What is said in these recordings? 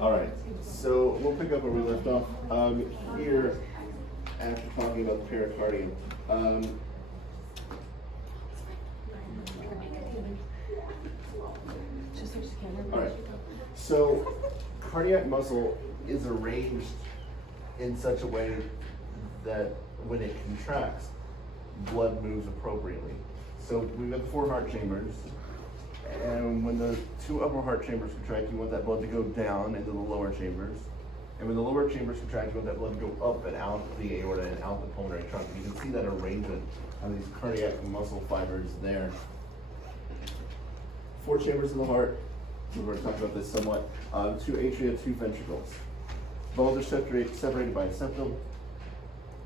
All right, so we'll pick up where we left off. Here, after talking about the pericardium, all right, so cardiac muscle is arranged in such a way that when it contracts, blood moves appropriately. So we've got the four heart chambers, and when the two upper heart chambers contract, you want that blood to go down into the lower chambers. And when the lower chambers contract, you want that blood to go up and out the aorta and out the pulmonary trunk. You can see that arrangement of these cardiac muscle fibers there. Four chambers in the heart. We've already talked about this somewhat. Two atria, two ventricles. Both are separated by a septum.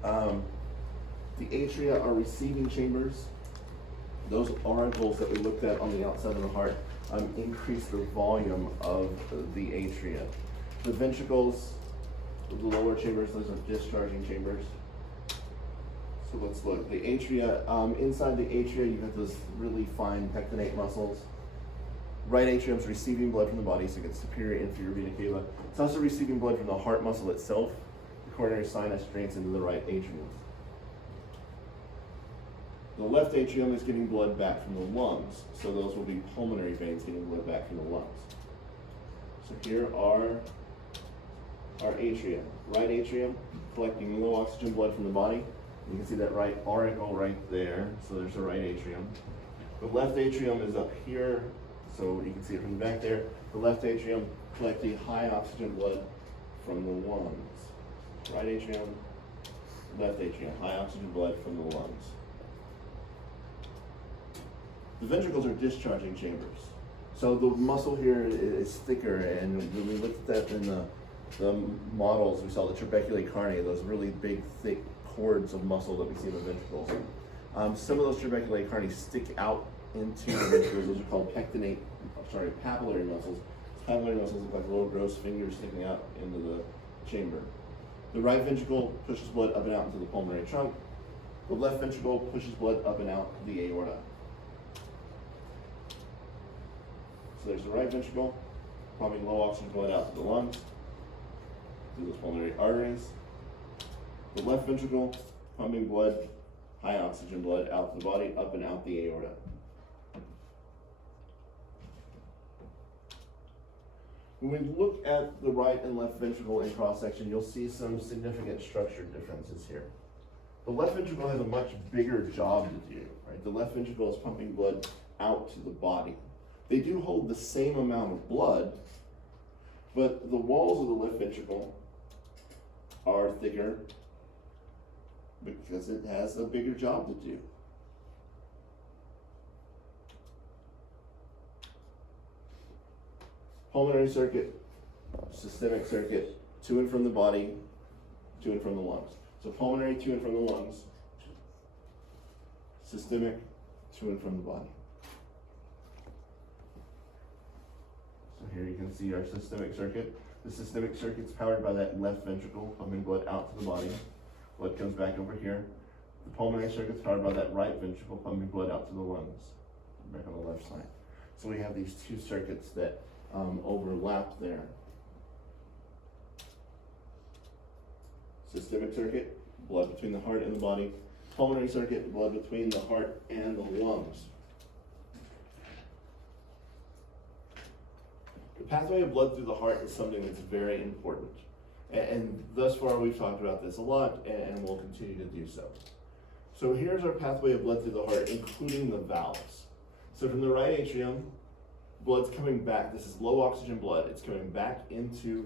The atria are receiving chambers. Those auricles that we looked at on the outside of the heart increase the volume of the atria. The ventricles, the lower chambers, those are discharging chambers. So let's look. The atria, inside the atria, you have those really fine pectinate muscles. Right atrium is receiving blood from the body, so it gets superior inferior vena cava. It's also receiving blood from the heart muscle itself. The coronary sinus drains into the right atrium. The left atrium is getting blood back from the lungs, so those will be pulmonary veins getting blood back from the lungs. So here are our atria. Right atrium collecting low oxygen blood from the body. You can see that right auricle right there, so there's the right atrium. The left atrium is up here, so you can see it from the back there. The left atrium collecting high oxygen blood from the lungs. Right atrium, left atrium, high oxygen blood from the lungs. The ventricles are discharging chambers. So the muscle here is thicker, and when we looked at that in the models, we saw the trabeculae carneae, those really big, thick cords of muscle that we see in the ventricles. Some of those trabeculae carneae stick out into the ventricles. Those are called papillary muscles. Papillary muscles look like little gross fingers sticking out into the chamber. The right ventricle pushes blood up and out into the pulmonary trunk. The left ventricle pushes blood up and out the aorta. So there's the right ventricle, pumping low oxygen blood out to the lungs, through the pulmonary arteries. The left ventricle, pumping blood, high oxygen blood out to the body, up and out the aorta. When we look at the right and left ventricle in cross-section, you'll see some significant structure differences here. The left ventricle has a much bigger job to do, right? The left ventricle is pumping blood out to the body. They do hold the same amount of blood, but the walls of the left ventricle are thicker because it has a bigger job to do. Pulmonary circuit, systemic circuit, to and from the body, to and from the lungs. So pulmonary, to and from the lungs. Systemic, to and from the body. So here you can see our systemic circuit. The systemic circuit is powered by that left ventricle pumping blood out to the body. Blood comes back over here. The pulmonary circuit is powered by that right ventricle pumping blood out to the lungs, back on the left side. So we have these two circuits that overlap there. Systemic circuit, blood between the heart and the body. Pulmonary circuit, blood between the heart and the lungs. The pathway of blood through the heart is something that's very important. And thus far we've talked about this a lot, and we'll continue to do so. So here's our pathway of blood through the heart, including the valves. So from the right atrium, blood's coming back. This is low oxygen blood. It's coming back into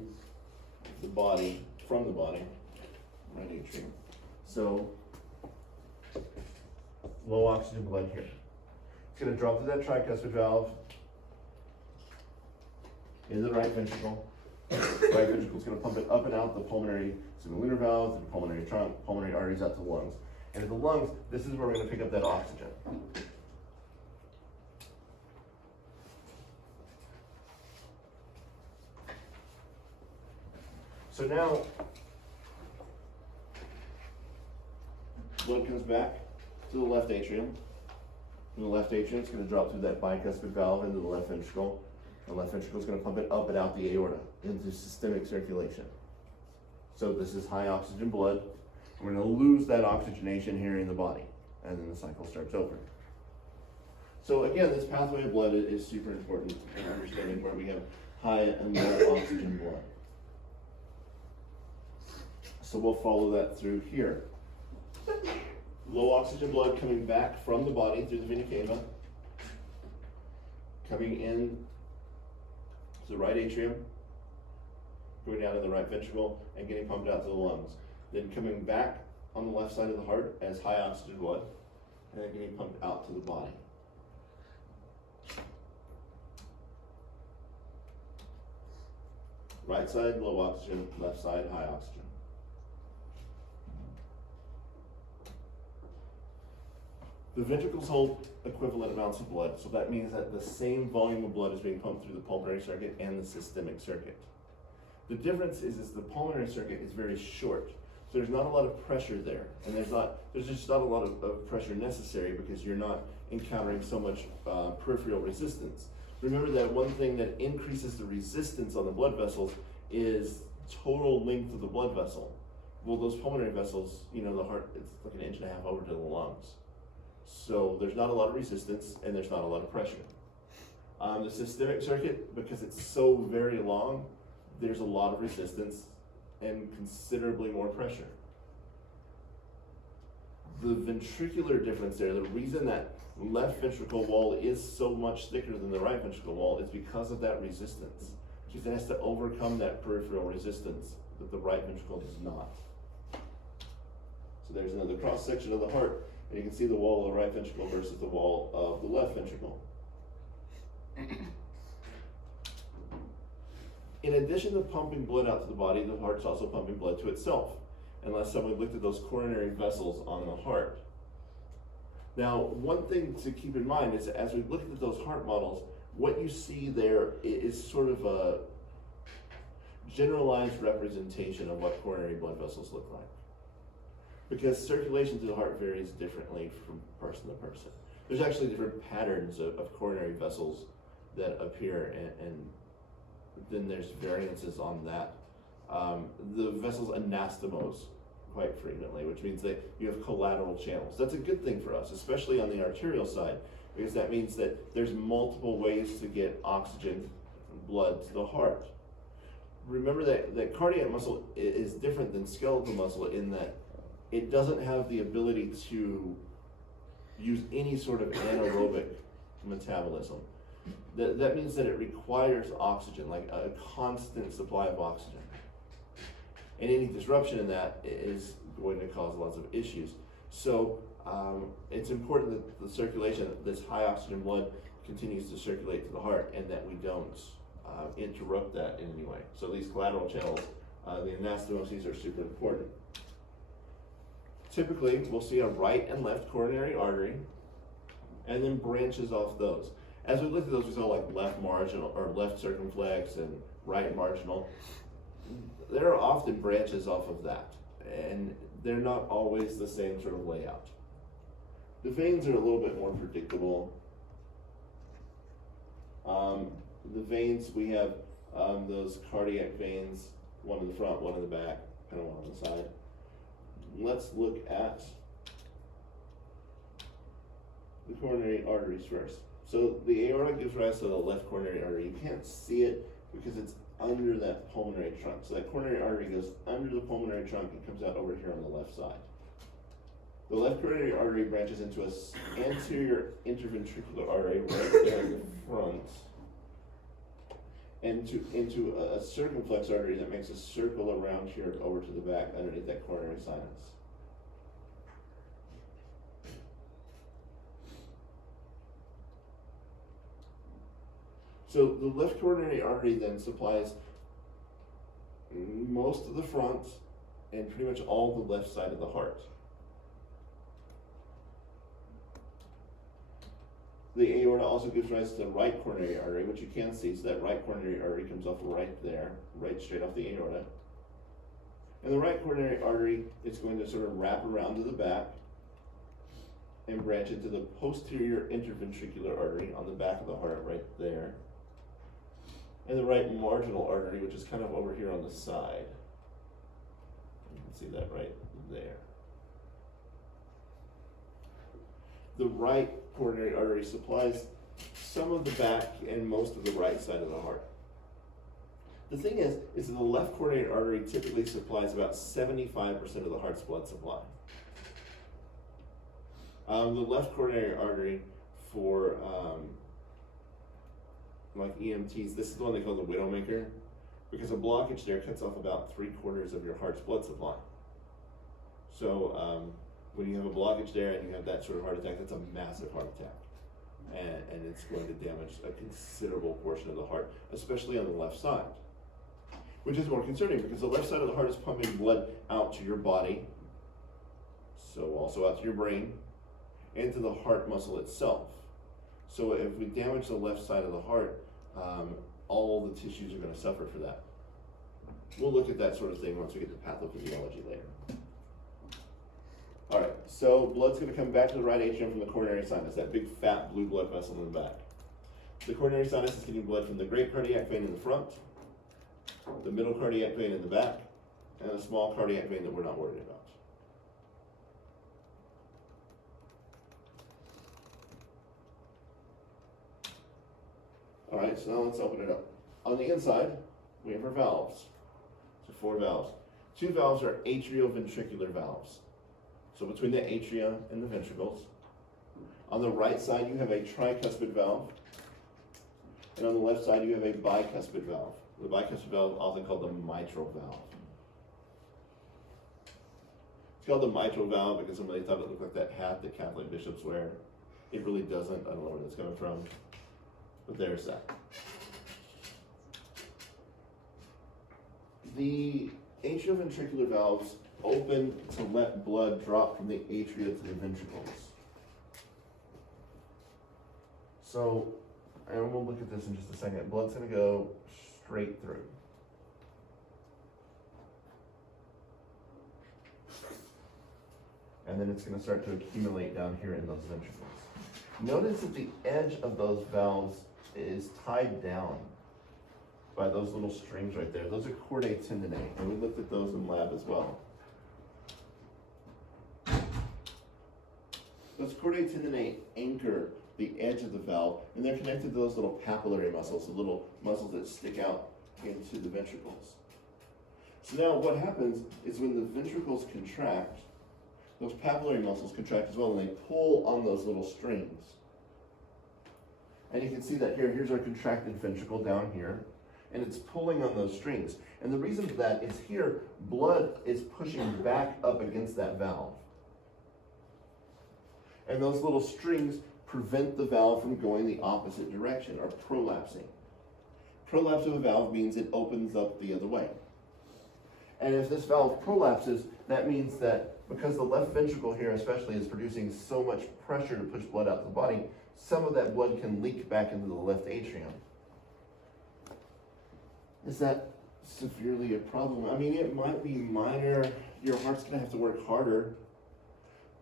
the body, from the body, right atrium. So low oxygen blood here. It's going to drop through that tricuspid valve into the right ventricle. Right ventricle is going to pump it up and out the pulmonary semilunar valve, the pulmonary trunk, pulmonary arteries out to the lungs. And in the lungs, this is where we're going to pick up that oxygen. So now, blood comes back to the left atrium. From the left atrium, it's going to drop through that bicuspid valve into the left ventricle. The left ventricle is going to pump it up and out the aorta into systemic circulation. So this is high oxygen blood. We're going to lose that oxygenation here in the body, and then the cycle starts over. So again, this pathway of blood is super important in understanding where we have high and low oxygen blood. So we'll follow that through here. Low oxygen blood coming back from the body through the vena cava, coming in to the right atrium, going down to the right ventricle, and getting pumped out to the lungs. Then coming back on the left side of the heart as high oxygen blood, and then getting pumped out to the body. Right side, low oxygen, left side, high oxygen. The ventricles hold equivalent amounts of blood, so that means that the same volume of blood is being pumped through the pulmonary circuit and the systemic circuit. The difference is the pulmonary circuit is very short, so there's not a lot of pressure there, and there's just not a lot of pressure necessary because you're not encountering so much peripheral resistance. Remember that one thing that increases the resistance on the blood vessels is total length of the blood vessel. Well, those pulmonary vessels, the heart, it's like 1.5 inches over to the lungs. So there's not a lot of resistance and there's not a lot of pressure. The systemic circuit, because it's so very long, there's a lot of resistance and considerably more pressure. The ventricular difference there, the reason that left ventricle wall is so much thicker than the right ventricle wall is because of that resistance. Because it has to overcome that peripheral resistance that the right ventricle does not. So there's another cross section of the heart, and you can see the wall of the right ventricle versus the wall of the left ventricle. In addition to pumping blood out to the body, the heart's also pumping blood to itself. And last time we looked at those coronary vessels on the heart. Now, one thing to keep in mind is that as we look at those heart models, what you see there is sort of a generalized representation of what coronary blood vessels look like. Because circulation to the heart varies differently from person to person. There's actually different patterns of coronary vessels that appear, and then there's variances on that. The vessels anastomose quite frequently, which means that you have collateral channels. That's a good thing for us, especially on the arterial side, because that means that there's multiple ways to get oxygen blood to the heart. Remember that cardiac muscle is different than skeletal muscle in that it doesn't have the ability to use any sort of anaerobic metabolism. That means that it requires oxygen, like a constant supply of oxygen. And any disruption in that is going to cause lots of issues. So it's important that the circulation, this high oxygen blood, continues to circulate to the heart and that we don't interrupt that in any way. So these collateral channels, the anastomoses are super important. Typically, we'll see a right and left coronary artery and then branches off those. As we looked at those, we saw like left marginal or left circumflex and right marginal. There are often branches off of that, and they're not always the same sort of layout. The veins are a little bit more predictable. The veins, we have those cardiac veins, one in the front, one in the back, kind of one on the side. Let's look at the coronary arteries first. So the aorta gives rise to the left coronary artery. You can't see it because it's under that pulmonary trunk. So that coronary artery goes under the pulmonary trunk and comes out over here on the left side. The left coronary artery branches into an anterior interventricular artery right there in the front, and into a circumflex artery that makes a circle around here over to the back underneath that coronary sinus. So the left coronary artery then supplies most of the front and pretty much all the left side of the heart. The aorta also gives rise to the right coronary artery, which you can see. So that right coronary artery comes off right there, right straight off the aorta. And the right coronary artery is going to sort of wrap around to the back and branch into the posterior interventricular artery on the back of the heart right there. and the right marginal artery, which is kind of over here on the side. You can see that right there. The right coronary artery supplies some of the back and most of the right side of the heart. The thing is that the left coronary artery typically supplies about 75% of the heart's blood supply. The left coronary artery for like EMTs, this is the one they call the widowmaker, because a blockage there cuts off about 3/4 of your heart's blood supply. So when you have a blockage there and you have that sort of heart attack, that's a massive heart attack. And it's going to damage a considerable portion of the heart, especially on the left side. Which is more concerning because the left side of the heart is pumping blood out to your body, so also out to your brain, and to the heart muscle itself. So if we damage the left side of the heart, all the tissues are going to suffer for that. We'll look at that sort of thing once we get to pathophysiology later. All right, so blood's going to come back to the right atrium from the coronary sinus, that big fat blue blood vessel in the back. The coronary sinus is getting blood from the great cardiac vein in the front, the middle cardiac vein in the back, and a small cardiac vein that we're not worried about. All right, so now let's open it up. On the inside, we have our valves. So 4 valves. 2 valves are atrioventricular valves. So between the atria and the ventricles. On the right side, you have a tricuspid valve. And on the left side, you have a bicuspid valve. The bicuspid valve, often called the mitral valve. It's called the mitral valve because somebody thought it looked like that hat that Catholic bishops wear. It really doesn't. I don't know where that's coming from. But there's that. The atrioventricular valves open to let blood drop from the atria to the ventricles. So, and we'll look at this in just a second. Blood's going to go straight through. And then it's going to start to accumulate down here in those ventricles. Notice that the edge of those valves is tied down by those little strings right there. Those are chordae tendineae, and we looked at those in lab as well. Those chordae tendineae anchor the edge of the valve, and they're connected to those little papillary muscles, the little muscles that stick out into the ventricles. So now what happens is when the ventricles contract, those papillary muscles contract as well, and they pull on those little strings. And you can see that here. Here's our contracted ventricle down here, and it's pulling on those strings. And the reason for that is here, blood is pushing back up against that valve. And those little strings prevent the valve from going the opposite direction, or prolapsing. Prolapse of a valve means it opens up the other way. And if this valve prolapses, that means that because the left ventricle here especially is producing so much pressure to push blood out to the body, some of that blood can leak back into the left atrium. Is that severely a problem? I mean, it might be minor. Your heart's going to have to work harder.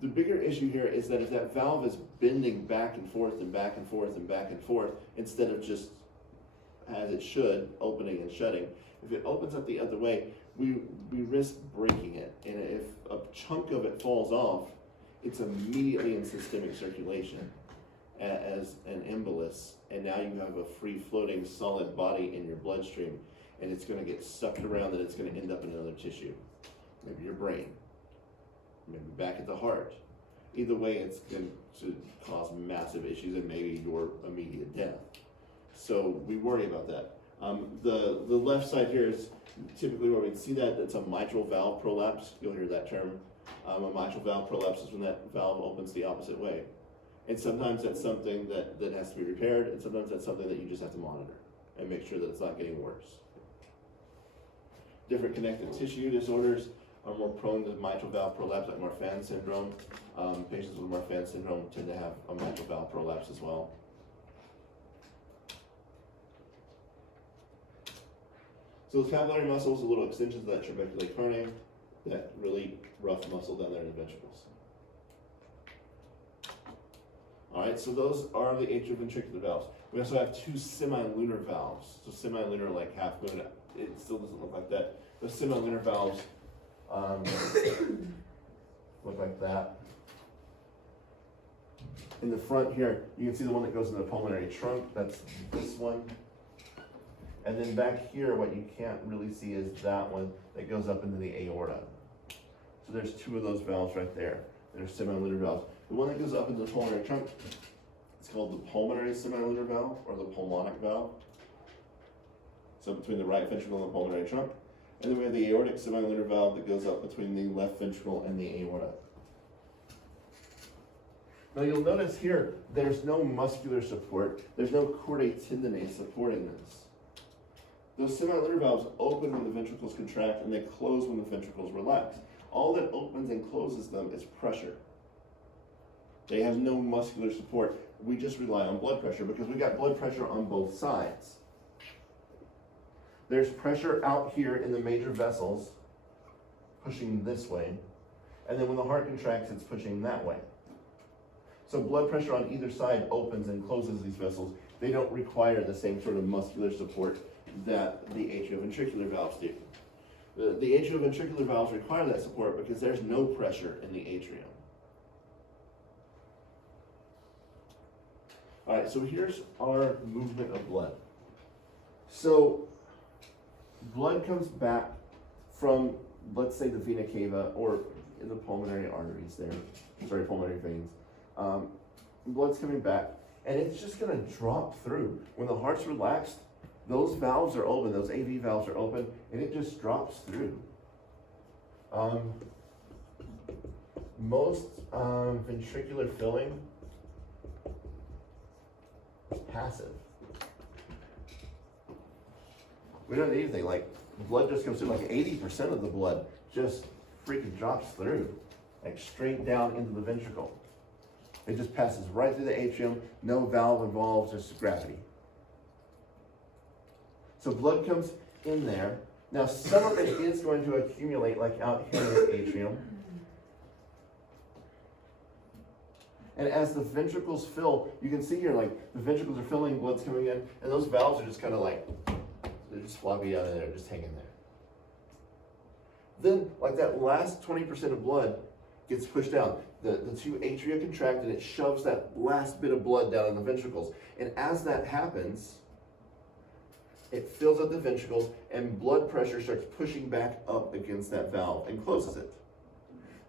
The bigger issue here is that if that valve is bending back and forth and back and forth and back and forth, instead of just as it should, opening and shutting, if it opens up the other way, we risk breaking it. And if a chunk of it falls off, it's immediately in systemic circulation as an embolus. And now you have a free-floating solid body in your bloodstream, and it's going to get sucked around and it's going to end up in another tissue. Maybe your brain, maybe back at the heart. Either way, it's going to cause massive issues and maybe your immediate death. So we worry about that. The left side here is typically where we see that. It's a mitral valve prolapse. You'll hear that term. A mitral valve prolapse is when that valve opens the opposite way. And sometimes that's something that has to be repaired, and sometimes that's something that you just have to monitor and make sure that it's not getting worse. Different connective tissue disorders are more prone to mitral valve prolapse, like Marfan syndrome. Patients with Marfan syndrome tend to have a mitral valve prolapse as well. So those papillary muscles are little extensions of that trabecular carne, that really rough muscle down there in the ventricles. All right, so those are the atrioventricular valves. We also have two semilunar valves. So semilunar, like half moon, it still doesn't look like that. The semilunar valves look like that. In the front here, you can see the one that goes in the pulmonary trunk. That's this one. And then back here, what you can't really see is that one that goes up into the aorta. So there's two of those valves right there. They're semilunar valves. The one that goes up into the pulmonary trunk, it's called the pulmonary semilunar valve, or the pulmonic valve. So between the right ventricle and the pulmonary trunk. And then we have the aortic semilunar valve that goes up between the left ventricle and the aorta. Now you'll notice here, there's no muscular support. There's no chordae tendineae supporting this. Those semilunar valves open when the ventricles contract and they close when the ventricles relax. All that opens and closes them is pressure. They have no muscular support. We just rely on blood pressure because we got blood pressure on both sides. There's pressure out here in the major vessels pushing this way, and then when the heart contracts, it's pushing that way. So blood pressure on either side opens and closes these vessels. They don't require the same sort of muscular support that the atrioventricular valves do. The atrioventricular valves require that support because there's no pressure in the atrium. All right, so here's our movement of blood. So blood comes back from, let's say, the vena cava or in the pulmonary arteries there, pulmonary veins. Blood's coming back, and it's just going to drop through. When the heart's relaxed, those valves are open, those AV valves are open, and it just drops through. Most ventricular filling is passive. We don't need anything, like blood just comes through, like 80% of the blood just freaking drops through, like straight down into the ventricle. It just passes right through the atrium, no valve involved, just gravity. So blood comes in there. Now some of it is going to accumulate like out here in the atrium. And as the ventricles fill, you can see here like the ventricles are filling, blood's coming in, and those valves are just kind of like, they're just floppy out of there, just hanging there. Then like that last 20% of blood gets pushed down. The two atria contract and it shoves that last bit of blood down in the ventricles. And as that happens, it fills up the ventricles and blood pressure starts pushing back up against that valve and closes it.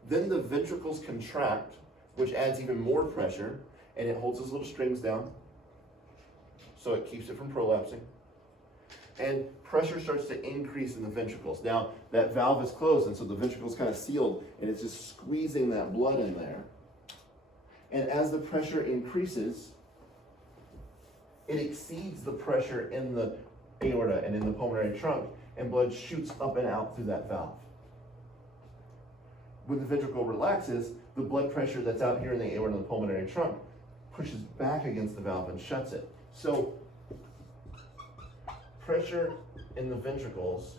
Then the ventricles contract, which adds even more pressure, and it holds those little strings down, so it keeps it from prolapsing. And pressure starts to increase in the ventricles. Now, that valve is closed, and so the ventricle is kind of sealed, and it's just squeezing that blood in there. And as the pressure increases, it exceeds the pressure in the aorta and in the pulmonary trunk, and blood shoots up and out through that valve. When the ventricle relaxes, the blood pressure that's out here in the aorta and the pulmonary trunk pushes back against the valve and shuts it. So pressure in the ventricles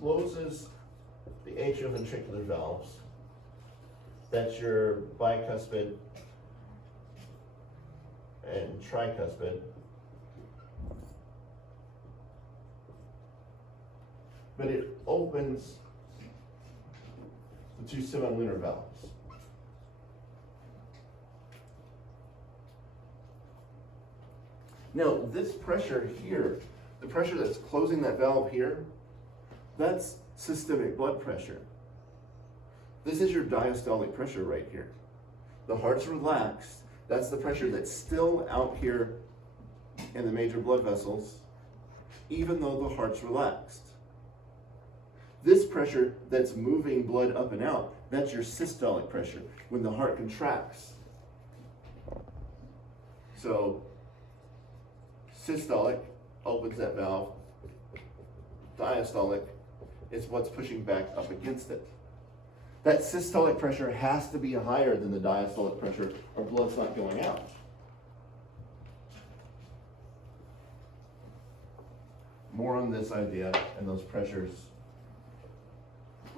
closes the atrioventricular valves. That's your bicuspid and tricuspid. But it opens the two semilunar valves. Now, this pressure here, the pressure that's closing that valve here, that's systemic blood pressure. This is your diastolic pressure right here. The heart's relaxed. That's the pressure that's still out here in the major blood vessels, even though the heart's relaxed. This pressure that's moving blood up and out, that's your systolic pressure, when the heart contracts. So, systolic opens that valve. Diastolic is what's pushing back up against it. That systolic pressure has to be higher than the diastolic pressure or blood's not going out. More on this idea and those pressures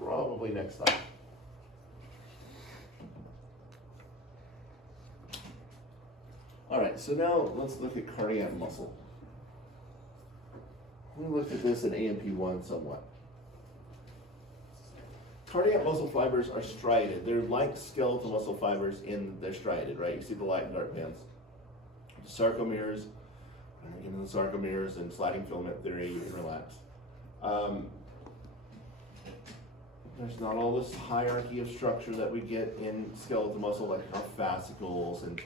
probably next time. so now let's look at cardiac muscle. We looked at this in AMP1 somewhat. Cardiac muscle fibers are striated. They're like skeletal muscle fibers in they're striated, right? You see the light and dark bands. Sarcomeres, and we get into the sarcomeres and sliding filament theory and relax. There's not all this hierarchy of structure that we get in skeletal muscle, like our fascicles and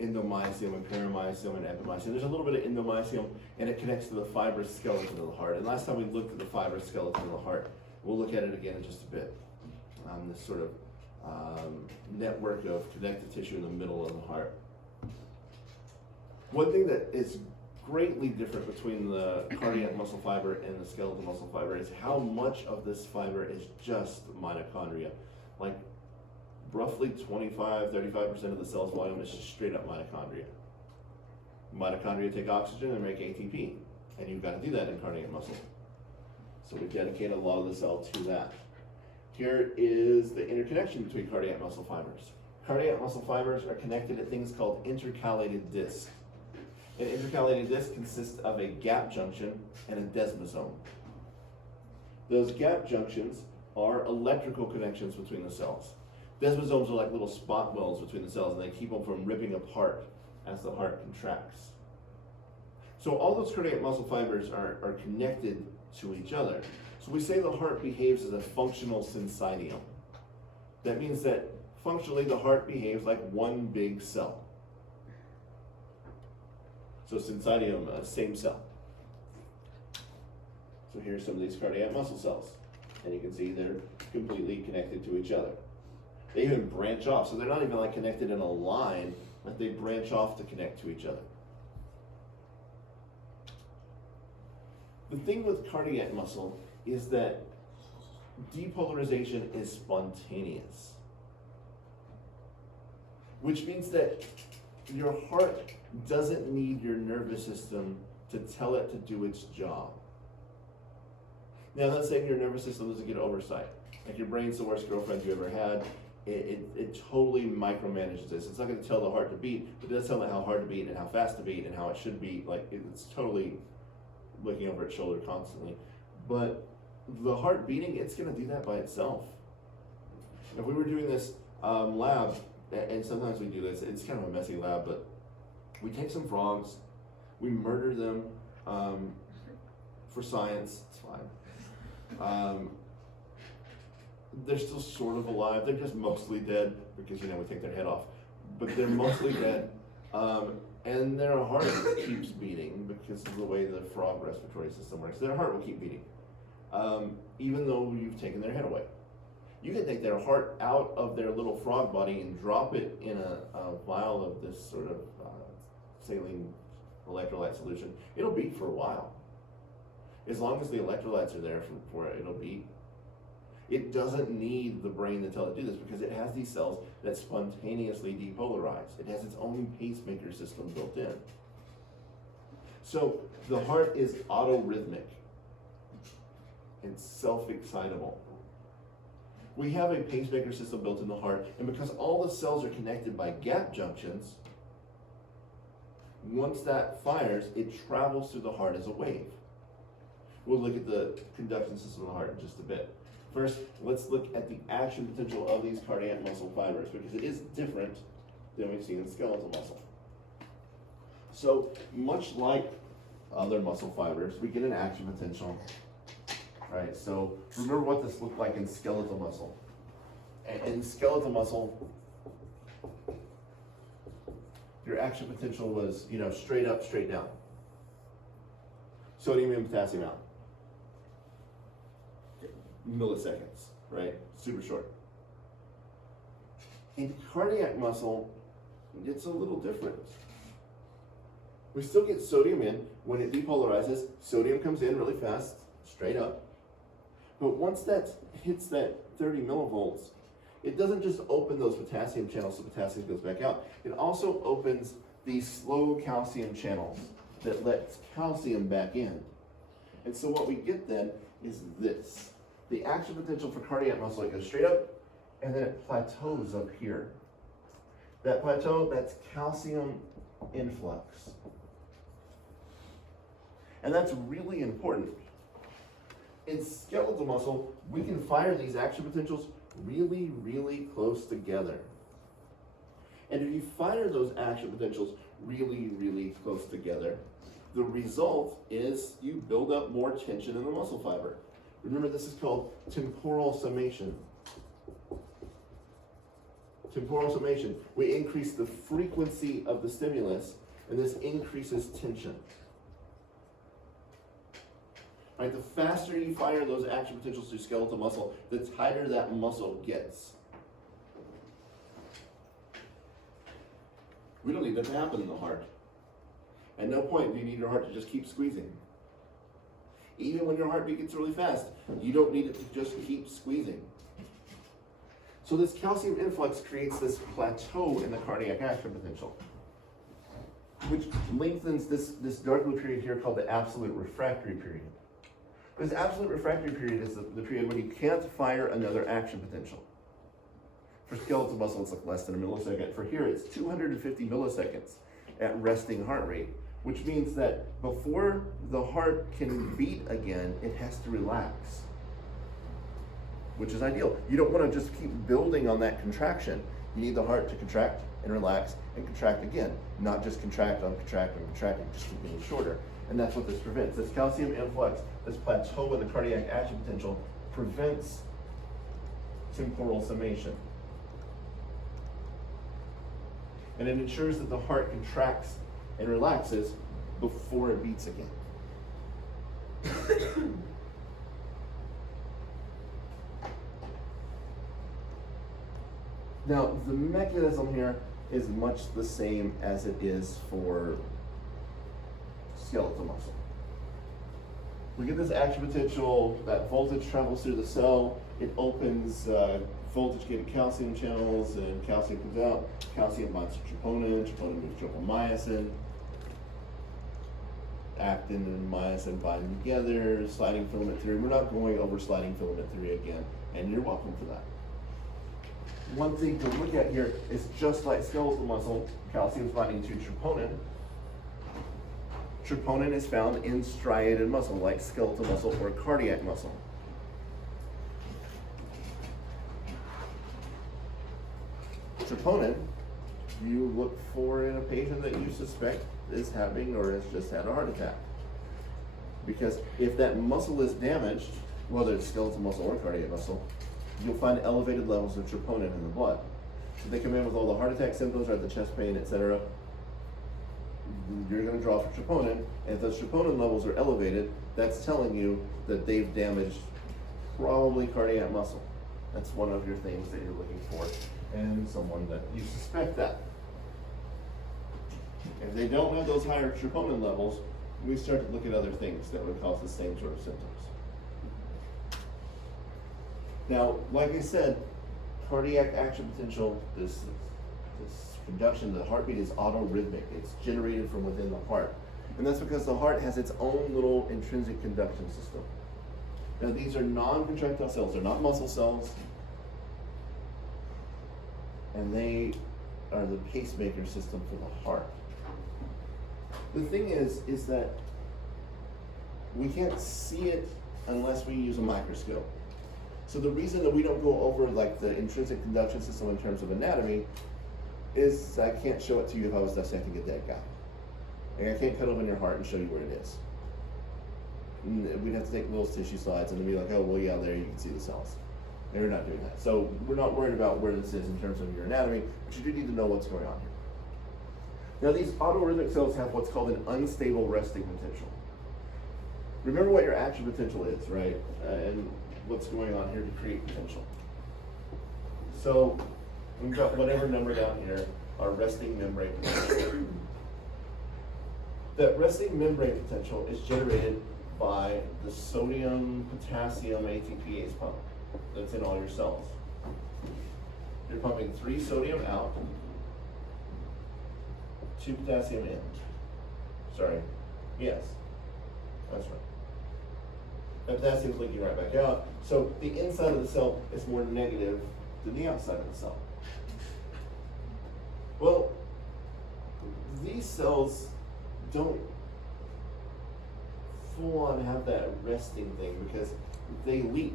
endomysium and perimysium and epimysium. There's a little bit of endomysium, and it connects to the fibrous skeleton of the heart. And last time we looked at the fibrous skeleton of the heart. We'll look at it again in just a bit. This sort of network of connective tissue in the middle of the heart. One thing that is greatly different between the cardiac muscle fiber and the skeletal muscle fiber is how much of this fiber is just mitochondria. Like roughly 25-35% of the cell's volume is just straight up mitochondria. Mitochondria take oxygen and make ATP, and you've got to do that in cardiac muscle. So we dedicate a lot of the cell to that. Here is the interconnection between cardiac muscle fibers. Cardiac muscle fibers are connected at things called intercalated discs. An intercalated disc consists of a gap junction and a desmosome. Those gap junctions are electrical connections between the cells. Desmosomes are like little spot welds between the cells, and they keep them from ripping apart as the heart contracts. So all those cardiac muscle fibers are connected to each other. So we say the heart behaves as a functional syncytium. That means that functionally the heart behaves like one big cell. So syncytium, same cell. So here's some of these cardiac muscle cells. And you can see they're completely connected to each other. They even branch off, so they're not even like connected in a line, but they branch off to connect to each other. The thing with cardiac muscle is that depolarization is spontaneous, which means that your heart doesn't need your nervous system to tell it to do its job. Now, I'm not saying your nervous system doesn't get oversight. Like your brain's the worst girlfriend you ever had. It totally micromanages this. It's not going to tell the heart to beat, but it does tell it how hard to beat and how fast to beat and how it should beat. Like it's totally looking over its shoulder constantly. But the heart beating, it's going to do that by itself. If we were doing this lab, and sometimes we do this, it's kind of a messy lab, but we take some frogs, we murder them for science, it's fine. They're still sort of alive, they're just mostly dead because, we take their head off, but they're mostly dead. And their heart keeps beating because of the way the frog respiratory system works. Their heart will keep beating, even though you've taken their head away. You can take their heart out of their little frog body and drop it in a vial of this sort of saline electrolyte solution. It'll beat for a while. As long as the electrolytes are there for it, it'll beat. It doesn't need the brain to tell it to do this because it has these cells that spontaneously depolarize. It has its own pacemaker system built in. So the heart is autorhythmic and self-excitable. We have a pacemaker system built in the heart, and because all the cells are connected by gap junctions, once that fires, it travels through the heart as a wave. We'll look at the conduction system of the heart in just a bit. First, let's look at the action potential of these cardiac muscle fibers, because it is different than we've seen in skeletal muscle. So, much like other muscle fibers, we get an action potential. Right, so remember what this looked like in skeletal muscle. In skeletal muscle, your action potential was, straight up, straight down. Sodium and potassium out. Milliseconds, right? Super short. In cardiac muscle, it's a little different. We still get sodium in. When it depolarizes, sodium comes in really fast, straight up. But once that hits that 30 millivolts, it doesn't just open those potassium channels so potassium goes back out. It also opens these slow calcium channels that lets calcium back in. And so what we get then is this. The action potential for cardiac muscle, it goes straight up and then it plateaus up here. That plateau, that's calcium influx. And that's really important. In skeletal muscle, we can fire these action potentials really, really close together. And if you fire those action potentials really, really close together, the result is you build up more tension in the muscle fiber. Remember, this is called temporal summation. Temporal summation. We increase the frequency of the stimulus, and this increases tension. Right, the faster you fire those action potentials through skeletal muscle, the tighter that muscle gets. We don't need that to happen in the heart. At no point do you need your heart to just keep squeezing. Even when your heartbeat gets really fast, you don't need it to just keep squeezing. So this calcium influx creates this plateau in the cardiac action potential, which lengthens this dark blue period here called the absolute refractory period. This absolute refractory period is the period when you can't fire another action potential. For skeletal muscle, it's like less than a millisecond. For here, it's 250 milliseconds at resting heart rate, which means that before the heart can beat again, it has to relax, which is ideal. You don't want to just keep building on that contraction. You need the heart to contract and relax and contract again, not just contract on contract and contract and just keep getting shorter. And that's what this prevents. This calcium influx, this plateau in the cardiac action potential prevents temporal summation. And it ensures that the heart contracts and relaxes before it beats again. Now, the mechanism here is much the same as it is for skeletal muscle. We get this action potential, that voltage travels through the cell, it opens voltage-gated calcium channels, and calcium comes out. Calcium binds to troponin, troponin moves to tropomyosin. Actin and myosin bind together, sliding filament theory. We're not going over sliding filament theory again, and you're welcome for that. One thing to look at here is just like skeletal muscle, calcium is binding to troponin. Troponin is found in striated muscle, like skeletal muscle or cardiac muscle. Troponin, you look for in a patient that you suspect is having or has just had a heart attack. Because if that muscle is damaged, whether it's skeletal muscle or cardiac muscle, you'll find elevated levels of troponin in the blood. So they come in with all the heart attack symptoms, or the chest pain, etc. You're going to draw for troponin, and if those troponin levels are elevated, that's telling you that they've damaged probably cardiac muscle. That's one of your things that you're looking for in someone that you suspect that. If they don't have those higher troponin levels, we start to look at other things that would cause the same sort of symptoms. Now, like I said, cardiac action potential, this conduction, the heartbeat is autorhythmic. It's generated from within the heart. And that's because the heart has its own little intrinsic conduction system. Now, these are non-contractile cells. They're not muscle cells. And they are the pacemaker system for the heart. The thing is that we can't see it unless we use a microscope. So the reason that we don't go over like the intrinsic conduction system in terms of anatomy is I can't show it to you if I was dissecting a dead guy. Like I can't cut open your heart and show you where it is. We'd have to take little tissue slides and then be like, oh, well, yeah, there you can see the cells. And we're not doing that. So we're not worried about where this is in terms of your anatomy, but you do need to know what's going on here. Now, these autorhythmic cells have what's called an unstable resting potential. Remember what your action potential is, right? And what's going on here to create potential. So we've got whatever number down here, our resting membrane potential. That resting membrane potential is generated by the sodium-potassium ATPase pump that's in all your cells. You're pumping 3 sodium out, 2 potassium in. Sorry. Yes. That's right. That potassium is leaking right back out. So the inside of the cell is more negative than the outside of the cell. Well, the these cells don't full on have that resting thing because they leak.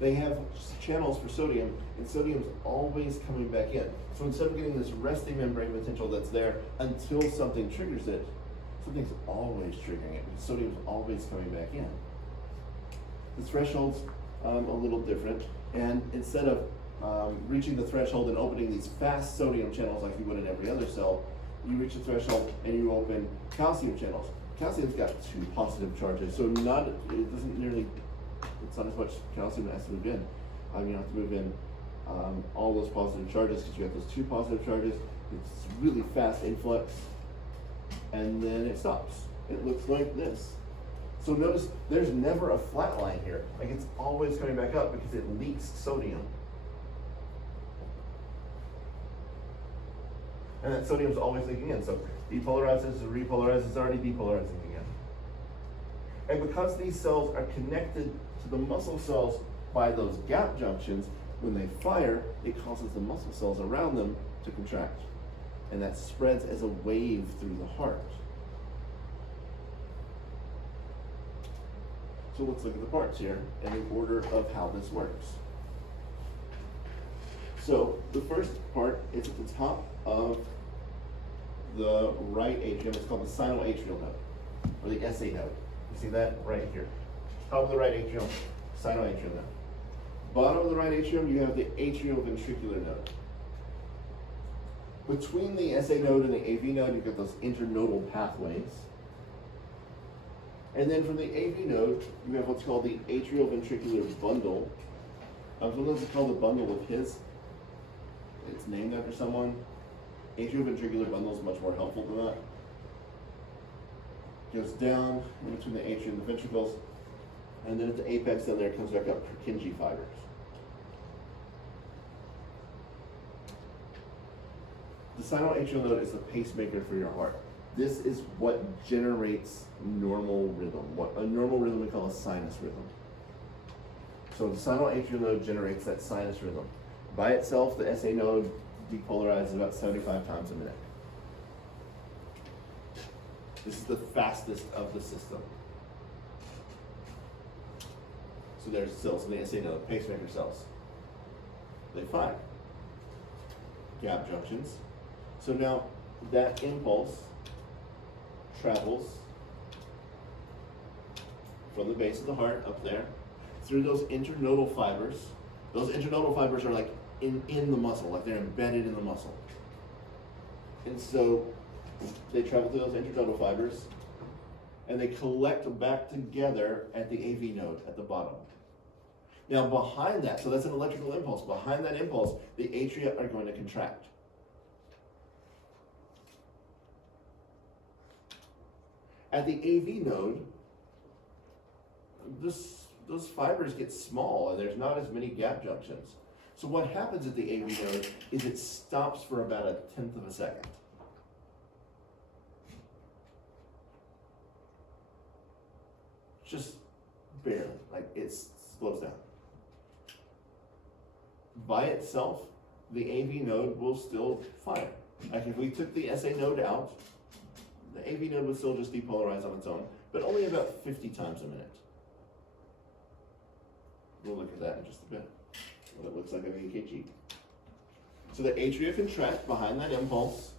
They have channels for sodium, and sodium's always coming back in. So instead of getting this resting membrane potential that's there until something triggers it, something's always triggering it because sodium's always coming back in. The threshold's a little different, and instead of reaching the threshold and opening these fast sodium channels like you would in every other cell, you reach the threshold and you open calcium channels. Calcium's got 2 positive charges, so it doesn't nearly, it's not as much calcium that has to move in. You have to move in all those positive charges because you have those 2 positive charges. It's really fast influx, and then it stops. It looks like this. So notice there's never a flat line here. Like it's always coming back up because it leaks sodium. And that sodium's always leaking in. So depolarizes or repolarizes, already depolarizing again. And because these cells are connected to the muscle cells by those gap junctions, when they fire, it causes the muscle cells around them to contract. And that spreads as a wave through the heart. So let's look at the parts here in the order of how this works. So the first part is at the top of the right atrium. It's called the sinoatrial node, or the SA node. You see that right here. Top of the right atrium, sinoatrial node. Bottom of the right atrium, you have the atrioventricular node. Between the SA node and the AV node, you've got those internodal pathways. And then from the AV node, you have what's called the atrioventricular bundle. Sometimes it's called the bundle of His. It's named after someone. Atrioventricular bundle is much more helpful than that. Goes down in between the atrium and the ventricles, and then at the apex down there it comes back up Purkinje fibers. The sinoatrial node is the pacemaker for your heart. This is what generates normal rhythm. What a normal rhythm we call a sinus rhythm. So the sinoatrial node generates that sinus rhythm. By itself, the SA node depolarizes about 75 times a minute. This is the fastest of the system. So there's cells in the SA node, pacemaker cells. They fire. Gap junctions. So now that impulse travels from the base of the heart up there through those internodal fibers. Those internodal fibers are like in the muscle, like they're embedded in the muscle. And so they travel through those internodal fibers and they collect back together at the AV node at the bottom. Now behind that, so that's an electrical impulse, behind that impulse, the atria are going to contract. At the AV node, those fibers get small and there's not as many gap junctions. So what happens at the AV node is it stops for about 1/10 of a second. Just barely, like it slows down. By itself, the AV node will still fire. Like if we took the SA node out, the AV node would still just depolarize on its own, but only about 50 times a minute. We'll look at that in just a bit, what it looks like on the EKG. So the atria contract behind that impulse.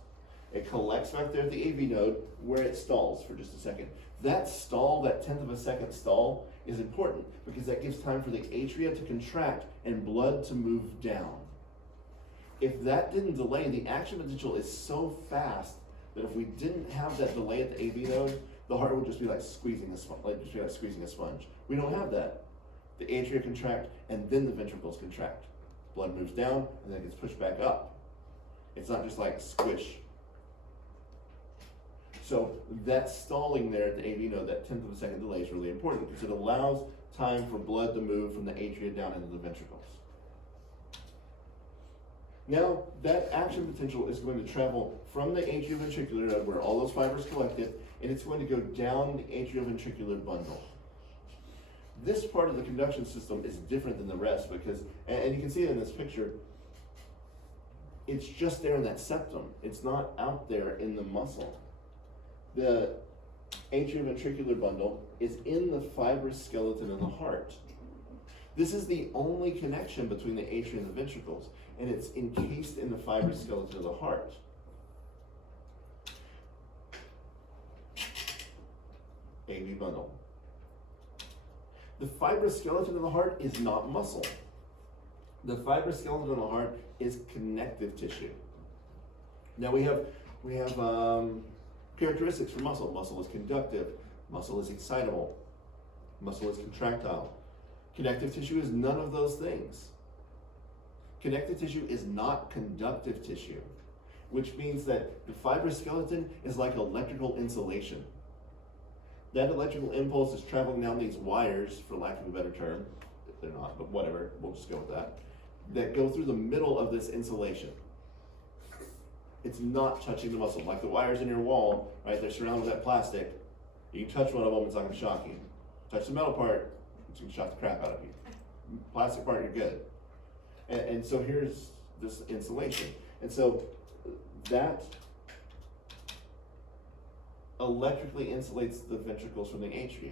It collects back there at the AV node where it stalls for just a second. That stall, that 1/10 of a second stall, is important because that gives time for the atria to contract and blood to move down. If that didn't delay, the action potential is so fast that if we didn't have that delay at the AV node, the heart would just be like squeezing a sponge. We don't have that. The atria contract and then the ventricles contract. Blood moves down and then it gets pushed back up. It's not just like squish. So that stalling there at the AV node, that 1/10 of a second delay is really important because it allows time for blood to move from the atria down into the ventricles. Now, that action potential is going to travel from the atrioventricular node where all those fibers collected, and it's going to go down the atrioventricular bundle. This part of the conduction system is different than the rest because, and you can see it in this picture, It's just there in that septum. It's not out there in the muscle. The atrioventricular bundle is in the fibrous skeleton of the heart. This is the only connection between the atria and the ventricles, and it's encased in the fibrous skeleton of the heart. AV bundle. The fibrous skeleton of the heart is not muscle. The fibrous skeleton of the heart is connective tissue. Now we have characteristics for muscle. Muscle is conductive. Muscle is excitable. Muscle is contractile. Connective tissue is none of those things. Connective tissue is not conductive tissue, which means that the fibrous skeleton is like electrical insulation. That electrical impulse is traveling down these wires, for lack of a better term. They're not, but whatever, we'll just go with that go through the middle of this insulation. It's not touching the muscle. Like the wires in your wall, right? They're surrounded with that plastic. You can touch one of them, it's not gonna shock you. Touch the metal part, it's gonna shock the crap out of you. Plastic part, you're good. And so here's this insulation. And so that electrically insulates the ventricles from the atria.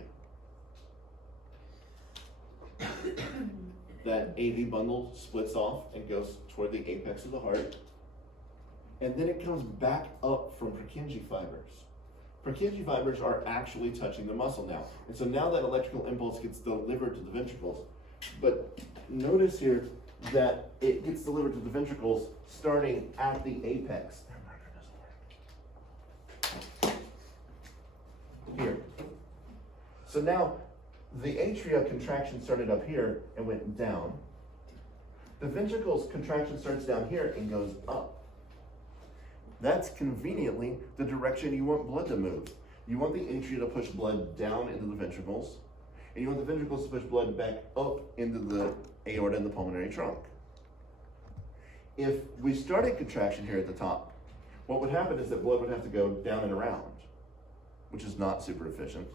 That AV bundle splits off and goes toward the apex of the heart. And then it comes back up from Purkinje fibers. Purkinje fibers are actually touching the muscle now. And so now that electrical impulse gets delivered to the ventricles. But notice here that it gets delivered to the ventricles starting at the apex. Here. So now the atria contraction started up here and went down. The ventricles contraction starts down here and goes up. That's conveniently the direction you want blood to move. You want the atria to push blood down into the ventricles, and you want the ventricles to push blood back up into the aorta and the pulmonary trunk. If we started contraction here at the top, what would happen is that blood would have to go down and around, which is not super efficient.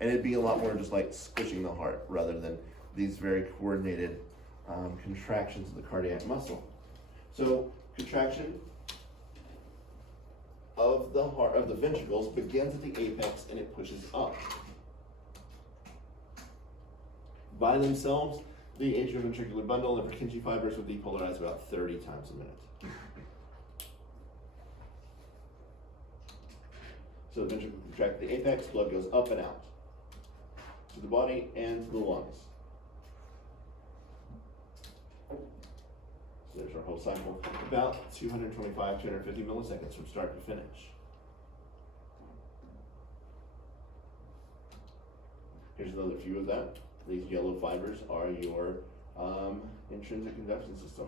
And it'd be a lot more just like squishing the heart rather than these very coordinated contractions of the cardiac muscle. So contraction of the heart, of the ventricles, begins at the apex and it pushes up. By themselves, the atrioventricular bundle and Purkinje fibers would depolarize about 30 times a minute. So the ventricle contracts the apex, blood goes up and out to the body and to the lungs. So there's our whole cycle, about 225, 250 milliseconds from start to finish. Here's another view of that. These yellow fibers are your intrinsic conduction system.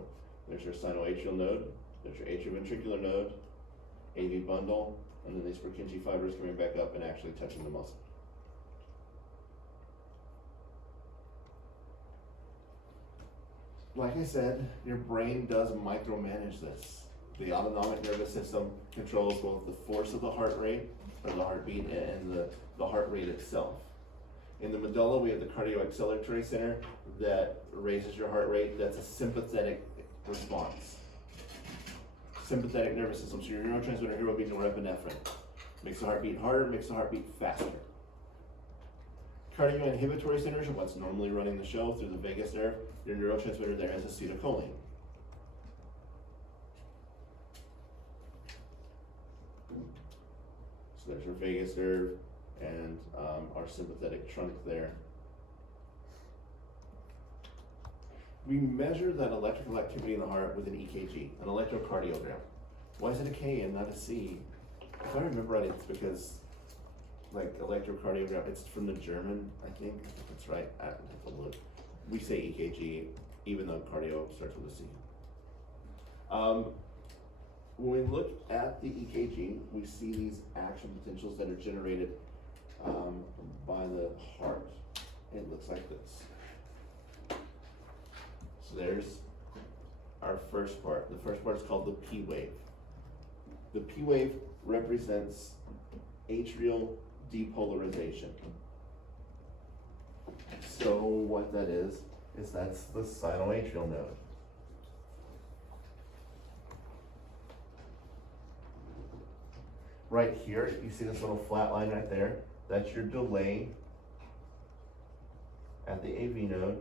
There's your sinoatrial node, there's your atrioventricular node, AV bundle, and then these Purkinje fibers coming back up and actually touching the muscle. Like I said, your brain does micromanage this. The autonomic nervous system controls both the force of the heart rate, or the heartbeat, and the heart rate itself. In the medulla, we have the cardioacceleratory center that raises your heart rate. That's a sympathetic response. Sympathetic nervous system. So your neurotransmitter here will be norepinephrine. Makes the heart beat harder, makes the heart beat faster. Cardioinhibitory centers are what's normally running the show through the vagus nerve. Your neurotransmitter there is acetylcholine. So there's your vagus nerve and our sympathetic trunk there. We measure that electrical activity in the heart with an EKG, an electrocardiogram. Why is it a K and not a C? If I remember right, it's because like electrocardiogram, it's from the German, I think. That's right, I have to look. We say EKG, even though cardio starts with a C. When we look at the EKG, we see these action potentials that are generated by the heart. It looks like this. So there's our first part. The first part is called the P wave. The P wave represents atrial depolarization. So what that is that's the sinoatrial node. right here, you see this little flat line right there? That's your delay at the AV node.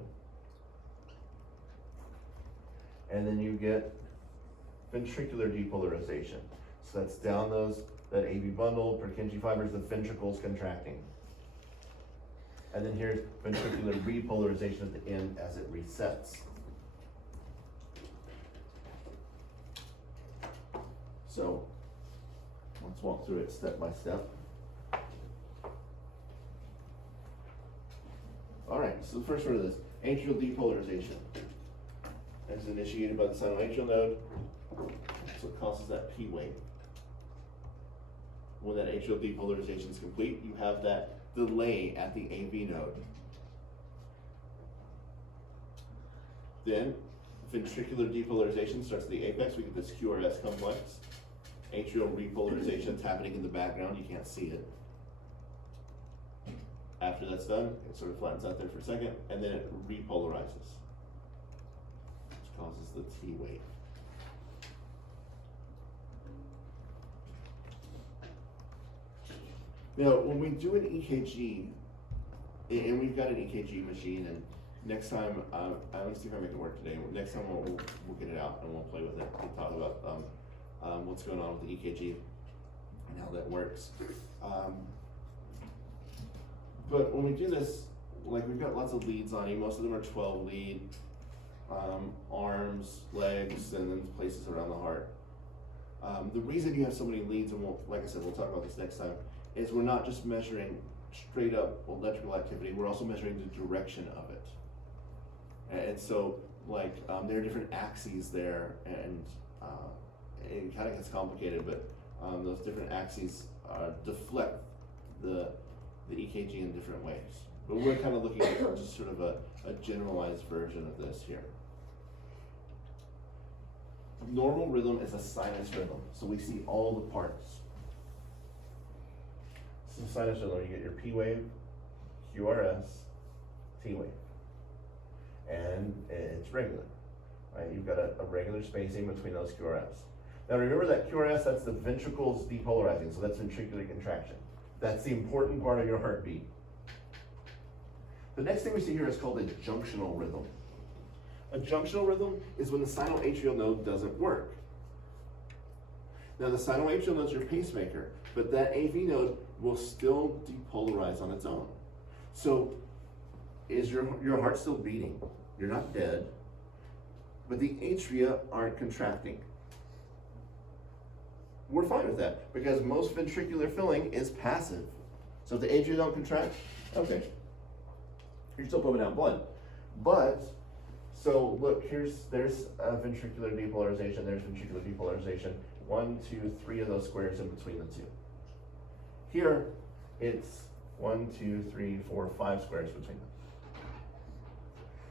And then you get ventricular depolarization. So that's down that AV bundle, Purkinje fibers, the ventricles contracting. And then here's ventricular repolarization at the end as it resets. So let's walk through it step by step. All right, so the first one is atrial depolarization. It's initiated by the sinoatrial node. That's what causes that P wave. When that atrial depolarization is complete, you have that delay at the AV node. Then ventricular depolarization starts at the apex. We get this QRS complex. Atrial repolarization is happening in the background. You can't see it. After that's done, it sort of flattens out there for a second, and then it repolarizes, which causes the T wave. Now, when we do an EKG, and we've got an EKG machine, and next time, I'm gonna see if I make it work today. Next time we'll get it out and we'll play with it and talk about what's going on with the EKG and how that works. But when we do this, like we've got lots of leads on you. Most of them are 12 lead, arms, legs, and then places around the heart. The reason you have so many leads, and like I said, we'll talk about this next time, is we're not just measuring straight up electrical activity, we're also measuring the direction of it. And so, like, there are different axes there, and it kind of gets complicated, but those different axes deflect the EKG in different ways. But we're kind of looking at just sort of a generalized version of this here. Normal rhythm is a sinus rhythm, so we see all the parts. So sinus rhythm, you get your P wave, QRS, T wave. And it's regular, right? You've got a regular spacing between those QRS. Now remember that QRS, that's the ventricles depolarizing, so that's ventricular contraction. That's the important part of your heartbeat. The next thing we see here is called a junctional rhythm. A junctional rhythm is when the sinoatrial node doesn't work. Now the sinoatrial node is your pacemaker, but that AV node will still depolarize on its own. So is your heart still beating? You're not dead, but the atria aren't contracting. We're fine with that because most ventricular filling is passive. So if the atria don't contract, okay, you're still pumping out blood. But, so look, there's a ventricular depolarization, there's ventricular depolarization. 1, 2, 3 of those squares in between the two. Here, it's 1, 2, 3, 4, 5 squares between them.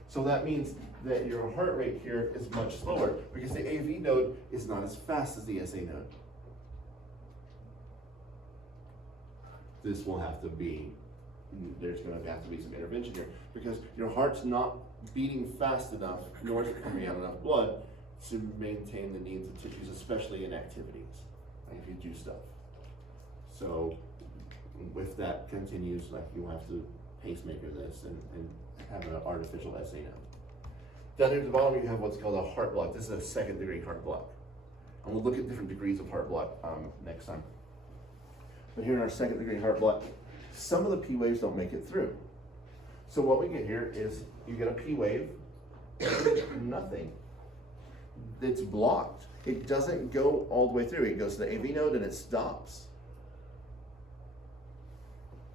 So that means that your heart rate here is much slower because the AV node is not as fast as the SA node. This will have to be, there's going to have to be some intervention here because your heart's not beating fast enough, nor is it pumping out enough blood to maintain the needs of tissues, especially in activities, like if you do stuff. So if that continues, like you'll have to pacemaker this and have an artificial SA node. Down here at the bottom, you have what's called a heart block. This is a 2nd degree heart block. And we'll look at different degrees of heart block next time. But here in our 2nd degree heart block, some of the P waves don't make it through. So what we get here is you get a P wave, nothing. It's blocked. It doesn't go all the way through. It goes to the AV node and it stops.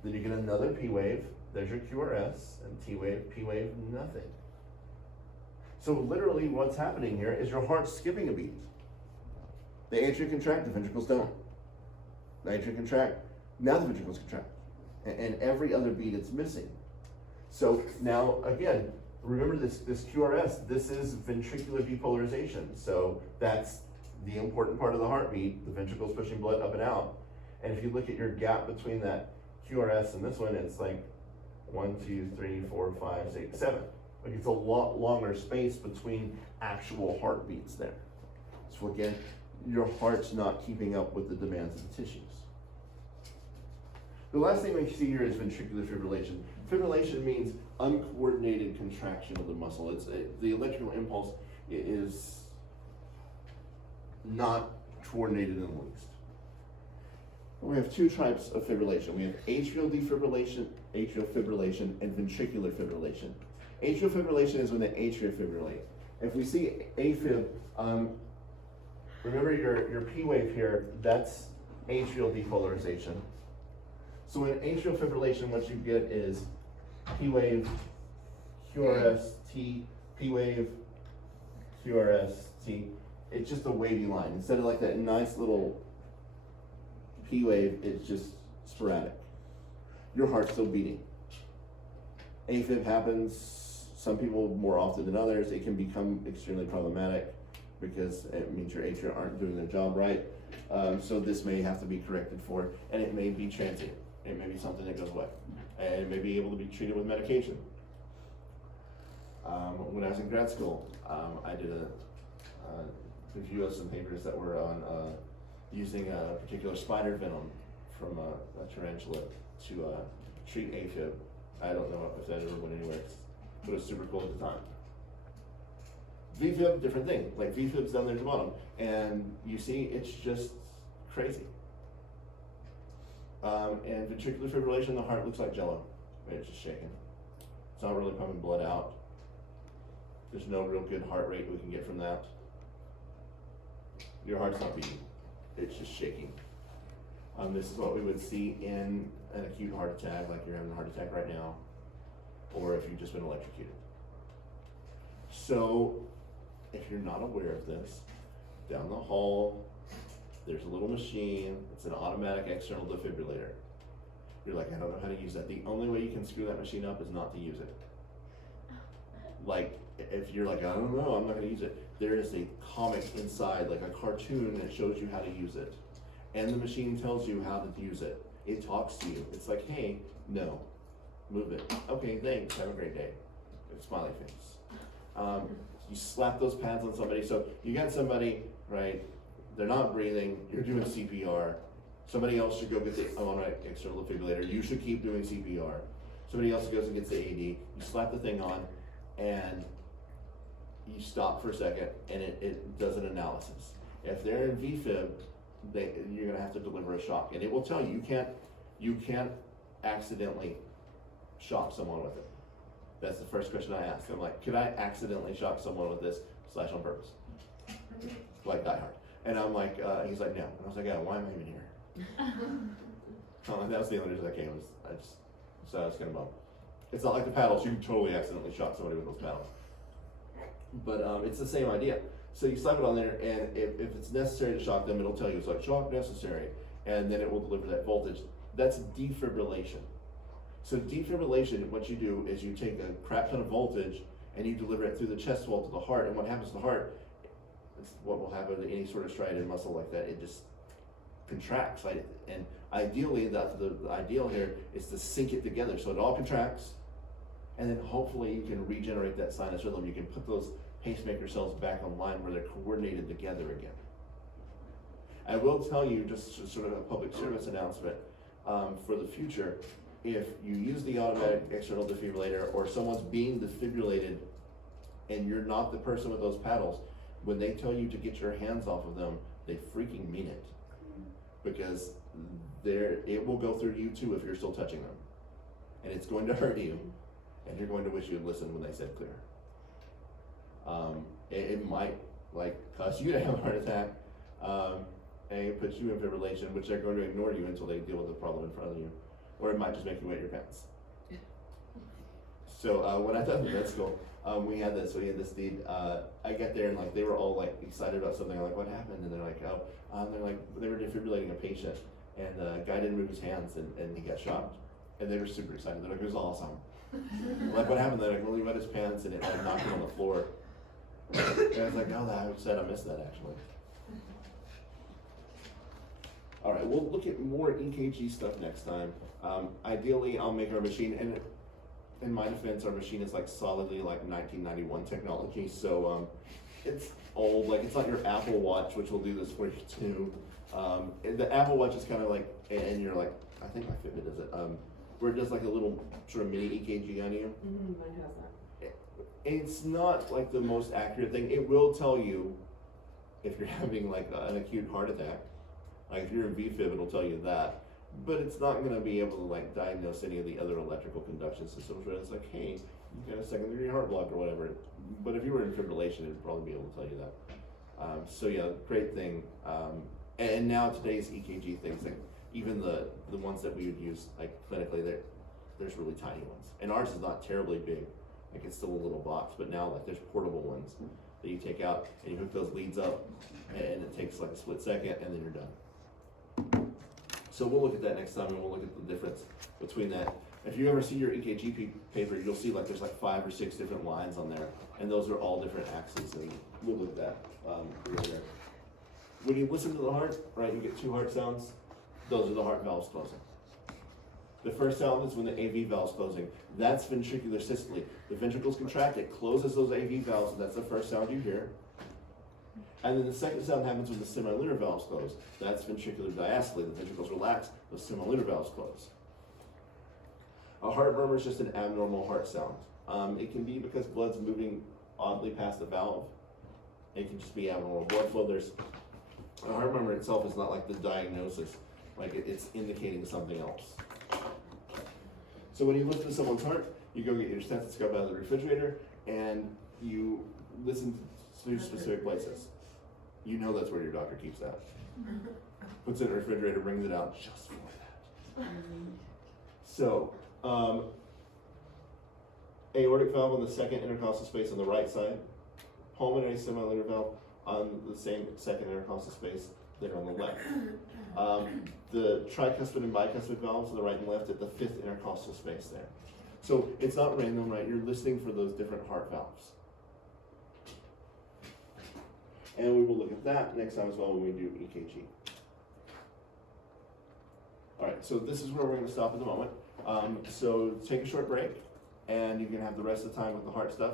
Then you get another P wave, there's your QRS, and T wave, P wave, nothing. So literally what's happening here is your heart's skipping a beat. The atria contract, the ventricles don't. The atria contract, now the ventricles contract. And every other beat it's missing. So now, again, remember this QRS, this is ventricular depolarization. So that's the important part of the heartbeat, the ventricles pushing blood up and out. And if you look at your gap between that QRS and this one, it's like 1, 2, 3, 4, 5, 6, 7. Like it's a lot longer space between actual heartbeats there. So again, your heart's not keeping up with the demands of the tissues. The last thing we see here is ventricular fibrillation. Fibrillation means uncoordinated contraction of the muscle. The electrical impulse is not coordinated in the least. We have two types of fibrillation. We have atrial defibrillation, atrial fibrillation, and ventricular fibrillation. Atrial fibrillation is when the atria fibrillate. If we see AFib, remember your P wave here, that's atrial depolarization. So in atrial fibrillation, what you get is P wave, QRST, P wave, QRST. It's just a wavy line. Instead of like that nice little P wave, it's just sporadic. Your heart's still beating. AFib happens, some people more often than others. It can become extremely problematic because it means your atria aren't doing their job right. So this may have to be corrected for, and it may be transient. It may be something that goes away, and it may be able to be treated with medication. When I was in grad school, I did a review of some papers that were on using a particular spider venom from a tarantula to treat AFib. I don't know if that ever went anywhere, but it was super cool at the time. VFib, different thing. Like VFib's down there at the bottom, and you see it's just crazy. And ventricular fibrillation, the heart looks like jello. It's just shaking. It's not really pumping blood out. There's no real good heart rate we can get from that. Your heart's not beating. It's just shaking. This is what we would see in an acute heart attack, like you're having a heart attack right now, or if you've just been electrocuted. So, if you're not aware of this, down the hall, there's a little machine. It's an automatic external defibrillator. You're like, I don't know how to use that. The only way you can screw that machine up is not to use it. Like, if you're like, I don't know, I'm not gonna use it. There is a comic inside, like a cartoon that shows you how to use it. And the machine tells you how to use it. It talks to you. It's like, hey, no, move it. Okay, thanks, have a great day. Smiley face. You slap those pads on somebody. So you got somebody, right, they're not breathing, you're doing CPR. Somebody else should go get the automatic external defibrillator. You should keep doing CPR. Somebody else goes and gets the AD. You slap the thing on, and you stop for a second, and it does an analysis. If they're in VFib, you're gonna have to deliver a shock, and it will tell you you can't accidentally shock someone with it. That's the first question I ask. I'm like, could I accidentally shock someone with this / on purpose? Like Die Hard. And I'm like, he's like, no. And I was like, yeah, why am I even here? That was the only reason I came. So I was kind of bummed. It's not like the paddles. You can totally accidentally shock somebody with those paddles. But it's the same idea. So you slap it on there, and if it's necessary to shock them, it'll tell you it's like shock necessary, and then it will deliver that voltage. That's defibrillation. So defibrillation, what you do is you take a crap ton of voltage and you deliver it through the chest wall to the heart, and what happens to the heart, it's what will happen to any sort of striated muscle like that, it just contracts, right? And ideally, the ideal here is to sync it together so it all contracts, and then hopefully you can regenerate that sinus rhythm. You can put those pacemaker cells back online where they're coordinated together again. I will tell you, just sort of a public service announcement, for the future, if you use the automatic external defibrillator or someone's being defibrillated and you're not the person with those paddles, when they tell you to get your hands off of them, they freaking mean it. Because it will go through you too if you're still touching them. And it's going to hurt you, and you're going to wish you had listened when they said clear. It might cause you to have a heart attack, and it puts you in fibrillation, which they're going to ignore you until they deal with the problem in front of you. Or it might just make you wet your pants. So when I taught in med school, we had this need. I got there and they were all excited about something. I'm like, what happened? And they're like, they were defibrillating a patient, and the guy didn't move his hands, and he got shocked. And they were super excited. They're like, it was awesome. What happened? They're like, well, he wet his pants and it knocked him on the floor. And I was like, oh, I missed that actually. All right, we'll look at more EKG stuff next time. Ideally, I'll make our machine, and in my defense, our machine is solidly 1991 technology, so it's old. It's not your Apple Watch, which will do this for you too. The Apple Watch is kind of and you're I think my Fitbit does it, where it does like a little sort of mini EKG on you. Mine has that. It's not like the most accurate thing. It will tell you if you're having like an acute heart attack. Like if you're in VFib, it'll tell you that. But it's not gonna be able to like diagnose any of the other electrical conduction systems where it's like, hey, you got a secondary heart block or whatever. But if you were in fibrillation, it'd probably be able to tell you that. So yeah, great thing. And now today's EKG things, like even the ones that we would use like clinically, there's really tiny ones. And ours is not terribly big. Like it's still a little box, but now like there's portable ones that you take out and you hook those leads up and it takes like a split second and then you're done. So we'll look at that next time and we'll look at the difference between that. If you ever see your EKG paper, you'll see like there's like 5 or 6 different lines on there and those are all different axes and we'll look at that later. When you listen to the heart, right, you get 2 heart sounds. Those are the heart valves closing. The first sound is when the AV valve's closing. That's ventricular systole. The ventricles contract, it closes those AV valves, and that's the first sound you hear. And then the second sound happens when the semilunar valves close. That's ventricular diastole. The ventricles relax, the semilunar valves close. A heart murmur is just an abnormal heart sound. It can be because blood's moving oddly past the valve. It can just be abnormal blood flow. A heart murmur itself is not like the diagnosis, like it's indicating something else. So when you listen to someone's heart, you go get your stethoscope out of the refrigerator and you listen to specific places. You know that's where your doctor keeps that. Puts it in the refrigerator, brings it out just for that. So, aortic valve on the second intercostal space on the right side, pulmonary semilunar valve on the same second intercostal space there on the left. The tricuspid and bicuspid valves on the right and left at the 5th intercostal space there. So it's not random, right? You're listening for those different heart valves. And we will look at that next time as well when we do EKG. All right, so this is where we're going to stop at the moment. So take a short break, and you can have the rest of the time with the heart stuff.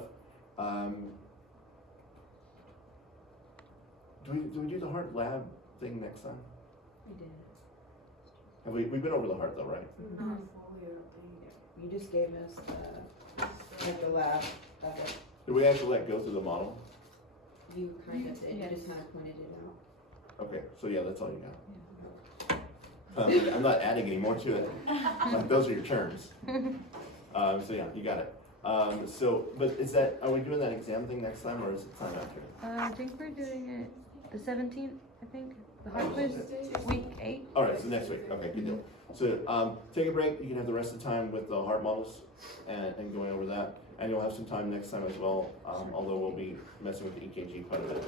Do we do the heart lab thing next time? We did. Have we've been over the heart though, right? You just gave us the lab of it. Did we actually go through the model? You kind of did, you Yes. just kind of pointed it out. Okay, so yeah, that's all you got. I'm not adding any more to it. Like, those are your terms. So yeah, you got it. But are we doing that exam thing next time or is it time after? I think we're doing it the 17th, I think. The heart quiz, week 8. All right, so next week. Okay, good deal. So take a break. You can have the rest of the time with the heart models and going over that. And you'll have some time next time as well, although we'll be messing with the EKG quite a bit.